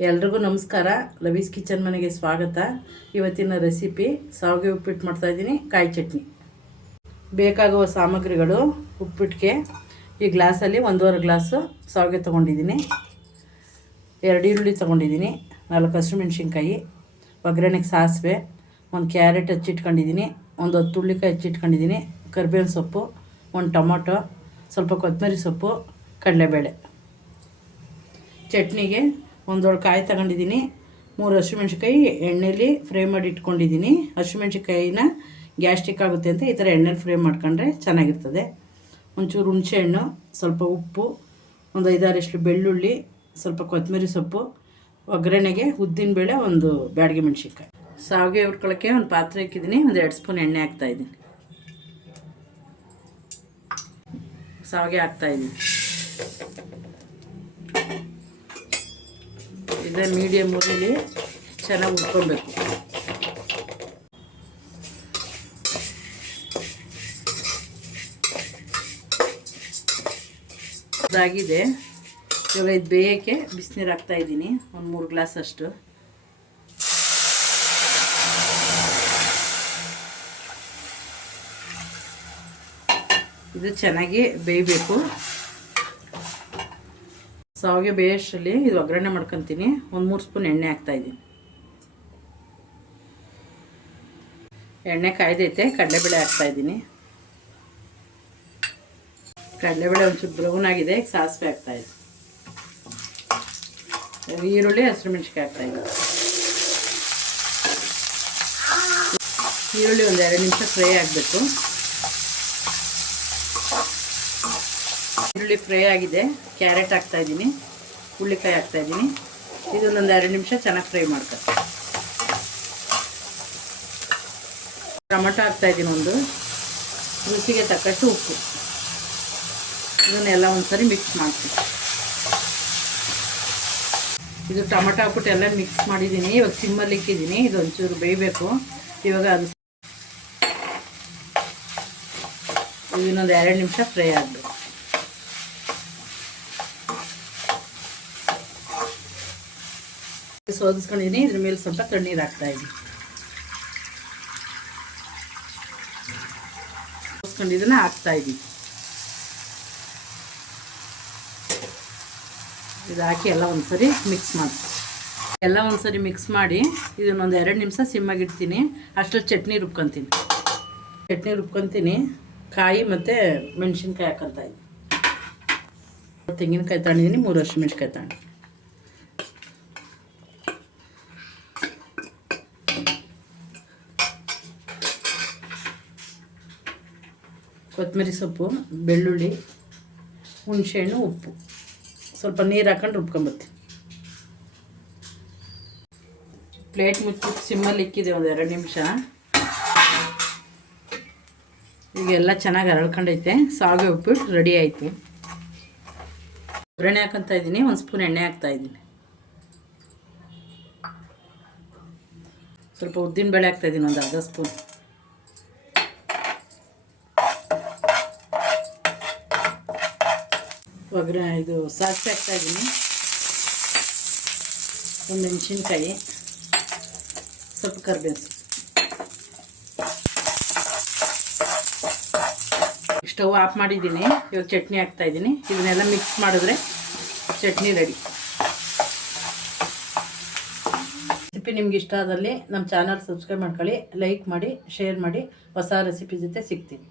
ಎಲ್ರಿಗೂ ನಮಸ್ಕಾರ. ಲವೀಸ್ ಕಿಚನ್ ಮನೆಗೆ ಸ್ವಾಗತ. ಇವತ್ತಿನ ರೆಸಿಪಿ ಶಾವಿಗೆ ಉಪ್ಪಿಟ್ಟು ಮಾಡ್ತಾಯಿದ್ದೀನಿ. ಕಾಯಿ ಚಟ್ನಿ. ಬೇಕಾಗುವ ಸಾಮಗ್ರಿಗಳು: ಉಪ್ಪಿಟ್ಟಿಗೆ ಈ ಗ್ಲಾಸಲ್ಲಿ 1.5 ಗ್ಲಾಸು ಶಾವಿಗೆ ತೊಗೊಂಡಿದ್ದೀನಿ, 2 ಈರುಳ್ಳಿ ತೊಗೊಂಡಿದ್ದೀನಿ, 4 ಹಸಿಮೆಣ್ಸಿನ್ಕಾಯಿ, ಒಗ್ಗರಣೆಗೆ ಸಾಸಿವೆ, 1 ಕ್ಯಾರೆಟ್ ಹಚ್ಚಿಟ್ಕೊಂಡಿದ್ದೀನಿ, 10 ಹುಳ್ಳಿಕಾಯಿ ಹಚ್ಚಿಟ್ಕೊಂಡಿದ್ದೀನಿ, ಕರಿಬೇವಿನ ಸೊಪ್ಪು, 1 ಟೊಮೊಟೊ, ಸ್ವಲ್ಪ ಕೊತ್ತಂಬರಿ ಸೊಪ್ಪು, ಕಡಲೆಬೇಳೆ. ಚಟ್ನಿಗೆ 1 ಕಾಯಿ ತಗೊಂಡಿದ್ದೀನಿ, 3 ಹಸಿಮೆಣ್ಸಿನ್ಕಾಯಿ ಎಣ್ಣೆಲಿ ಫ್ರೈ ಮಾಡಿ ಇಟ್ಕೊಂಡಿದ್ದೀನಿ. ಹಸಿಮೆಣ್ಸಿನ್ಕಾಯಿನ ಗ್ಯಾಸ್ಟ್ರಿಕ್ ಆಗುತ್ತೆ ಅಂತ ಈ ಥರ ಎಣ್ಣೆಲಿ ಫ್ರೈ ಮಾಡ್ಕೊಂಡ್ರೆ ಚೆನ್ನಾಗಿರ್ತದೆ. ಒಂಚೂರು ಹುಣಸೆಹಣ್ಣು, ಸ್ವಲ್ಪ ಉಪ್ಪು, 1 5-6 ಬೆಳ್ಳುಳ್ಳಿ, ಸ್ವಲ್ಪ ಕೊತ್ತಂಬರಿ ಸೊಪ್ಪು, ಒಗ್ಗರಣೆಗೆ ಉದ್ದಿನಬೇಳೆ, 1 ಬ್ಯಾಡಗಿ ಮೆಣಸಿನ್ಕಾಯಿ. ಶಾವಿಗೆ ಹುರ್ಕೊಳ್ಳೋಕ್ಕೆ ಒಂದು ಪಾತ್ರೆ ಇಕ್ಕಿದ್ದೀನಿ, 2 ಸ್ಪೂನ್ ಎಣ್ಣೆ ಹಾಕ್ತಾಯಿದ್ದೀನಿ. ಶಾವಿಗೆ ಹಾಕ್ತಾಯಿದ್ದೀನಿ. ಇದೇ ಮೀಡಿಯಮ್ ಉರಿಲಿ ಚೆನ್ನಾಗಿ ಹುರ್ಕೊಬೇಕು. ಇದಾಗಿದೆ. ಇವಾಗ ಇದು ಬೇಯೋಕ್ಕೆ ಬಿಸಿನೀರು ಹಾಕ್ತಾಯಿದ್ದೀನಿ, 3 ಗ್ಲಾಸ್ ಅಷ್ಟು. ಇದು ಚೆನ್ನಾಗಿ ಬೇಯಬೇಕು. ಶಾವಿಗೆ ಬೇಯೋಷ್ಟರಲ್ಲಿ ಇದು ಒಗ್ಗರಣೆ ಮಾಡ್ಕೊತೀನಿ. 3 ಸ್ಪೂನ್ ಎಣ್ಣೆ ಹಾಕ್ತಾಯಿದ್ದೀನಿ. ಎಣ್ಣೆ ಕಾಯ್ದೈತೆ, ಕಡಲೆಬೇಳೆ ಹಾಕ್ತಾಯಿದ್ದೀನಿ. ಕಡಲೆಬೇಳೆ ಒಂಚೂರು ಬ್ರೌನ್ ಆಗಿದೆ, ಸಾಸಿವೆ ಹಾಕ್ತಾಯಿದ್ದೀನಿ. ಈರುಳ್ಳಿ, ಹಸಿಮೆಣ್ಸಿನ್ಕಾಯಿ ಹಾಕ್ತಾಯಿದ್ದೀನಿ. ಈರುಳ್ಳಿ 2 ನಿಮಿಷ ಫ್ರೈ ಆಗಬೇಕು. ಈರುಳ್ಳಿ ಫ್ರೈ ಆಗಿದೆ, ಕ್ಯಾರೆಟ್ ಹಾಕ್ತಾಯಿದ್ದೀನಿ, ಹುಳ್ಳಿಕಾಯಿ ಹಾಕ್ತಾಯಿದ್ದೀನಿ. ಇದನ್ನೊಂದು 2 ನಿಮಿಷ ಚೆನ್ನಾಗಿ ಫ್ರೈ ಮಾಡ್ಕೊತೀನಿ. ಟೊಮೊಟೊ ಹಾಕ್ತಾಯಿದ್ದೀನಿ, 1 ರುಚಿಗೆ ತಕ್ಕಷ್ಟು ಉಪ್ಪು. ಇದನ್ನೆಲ್ಲ ಒಂದ್ಸರಿ ಮಿಕ್ಸ್ ಮಾಡ್ತೀನಿ. ಇದು ಟೊಮೊಟೊ ಹಾಕ್ಬಿಟ್ಟು ಎಲ್ಲ ಮಿಕ್ಸ್ ಮಾಡಿದ್ದೀನಿ. ಇವಾಗ ಸಿಮ್ಮಲ್ಲಿ ಇಕ್ಕಿದ್ದೀನಿ. ಇದು ಒಂಚೂರು ಬೇಯಬೇಕು. ಇವಾಗ ಅದು ಇದನ್ನೊಂದು 2 ನಿಮಿಷ ಫ್ರೈ ಆಗಬೇಕು. ಸೋದಿಸ್ಕೊಂಡಿದ್ದೀನಿ. ಇದ್ರ ಮೇಲೆ ಸ್ವಲ್ಪ ತಣ್ಣೀರು ಹಾಕ್ತಾಯಿದ್ದೀನಿ. ಸೋಸ್ಕೊಂಡಿದ್ದನ್ನ ಹಾಕ್ತಾಯಿದ್ದೀನಿ. ಇದು ಹಾಕಿ ಎಲ್ಲ ಒಂದ್ಸರಿ ಮಿಕ್ಸ್ ಮಾಡ್ತೀನಿ. ಎಲ್ಲ ಒಂದ್ಸರಿ ಮಿಕ್ಸ್ ಮಾಡಿ ಇದನ್ನೊಂದು 2 ನಿಮಿಷ ಸಿಮ್ಮಾಗಿಡ್ತೀನಿ. ಅಷ್ಟೊತ್ತು ಚಟ್ನಿ ರುಬ್ಕೊತೀನಿ. ಕಾಯಿ ಮತ್ತು ಮೆಣಸಿನ್ಕಾಯಿ ಹಾಕ್ಕೊತಾಯಿದ್ದೀನಿ. ತೆಂಗಿನಕಾಯಿ ತಗೊಂಡಿದ್ದೀನಿ, 3 ಹಸಿಮೆಣ್ಸಿನ್ಕಾಯಿ ತಗೊಂಡು. ಕೊತ್ತಂಬರಿ ಸೊಪ್ಪು, ಬೆಳ್ಳುಳ್ಳಿ, ಹುಣಸೆಹಣ್ಣು, ಉಪ್ಪು, ಸ್ವಲ್ಪ ನೀರು ಹಾಕೊಂಡು ರುಬ್ಕೊಂಬರ್ತೀನಿ. ಪ್ಲೇಟ್ ಮುಚ್ಚಿಬಿಟ್ಟು ಸಿಮ್ಮಲ್ಲಿ ಇಕ್ಕಿದೆ 2 ನಿಮಿಷ. ಈಗೆಲ್ಲ ಚೆನ್ನಾಗಿ ಹರಳ್ಕೊಂಡೈತೆ. ಶಾವಿಗೆ ಉಪ್ಪಿಟ್ಟು ರೆಡಿ ಆಯಿತು. ಒಗ್ಗರಣೆ ಹಾಕ್ಕೊತಾ ಇದ್ದೀನಿ. 1 ಸ್ಪೂನ್ ಎಣ್ಣೆ ಹಾಕ್ತಾಯಿದ್ದೀನಿ. ಸ್ವಲ್ಪ ಉದ್ದಿನಬೇಳೆ ಹಾಕ್ತಾಯಿದ್ದೀನಿ, 1 ಅರ್ಧ ಸ್ಪೂನ್. ಇದು ಸಾಸಿವೆ ಹಾಕ್ತಾಯಿದ್ದೀನಿ, 1 ಮೆಣಸಿನ್ಕಾಯಿ, ಸ್ವಲ್ಪ ಕರಿಬೇವು. ಸ್ಟವ್ ಆಫ್ ಮಾಡಿದ್ದೀನಿ. ಇವಾಗ ಚಟ್ನಿ ಹಾಕ್ತಾಯಿದ್ದೀನಿ. ಇದನ್ನೆಲ್ಲ ಮಿಕ್ಸ್ ಮಾಡಿದ್ರೆ ಚಟ್ನಿ ರೆಡಿ. ರೆಸಿಪಿ ನಿಮ್ಗೆ ಇಷ್ಟ ಆದಲ್ಲಿ ನಮ್ಮ ಚಾನಲ್ ಸಬ್ಸ್ಕ್ರೈಬ್ ಮಾಡ್ಕೊಳ್ಳಿ, ಲೈಕ್ ಮಾಡಿ, ಶೇರ್ ಮಾಡಿ. ಹೊಸ ರೆಸಿಪಿ ಜೊತೆ ಸಿಗ್ತೀನಿ.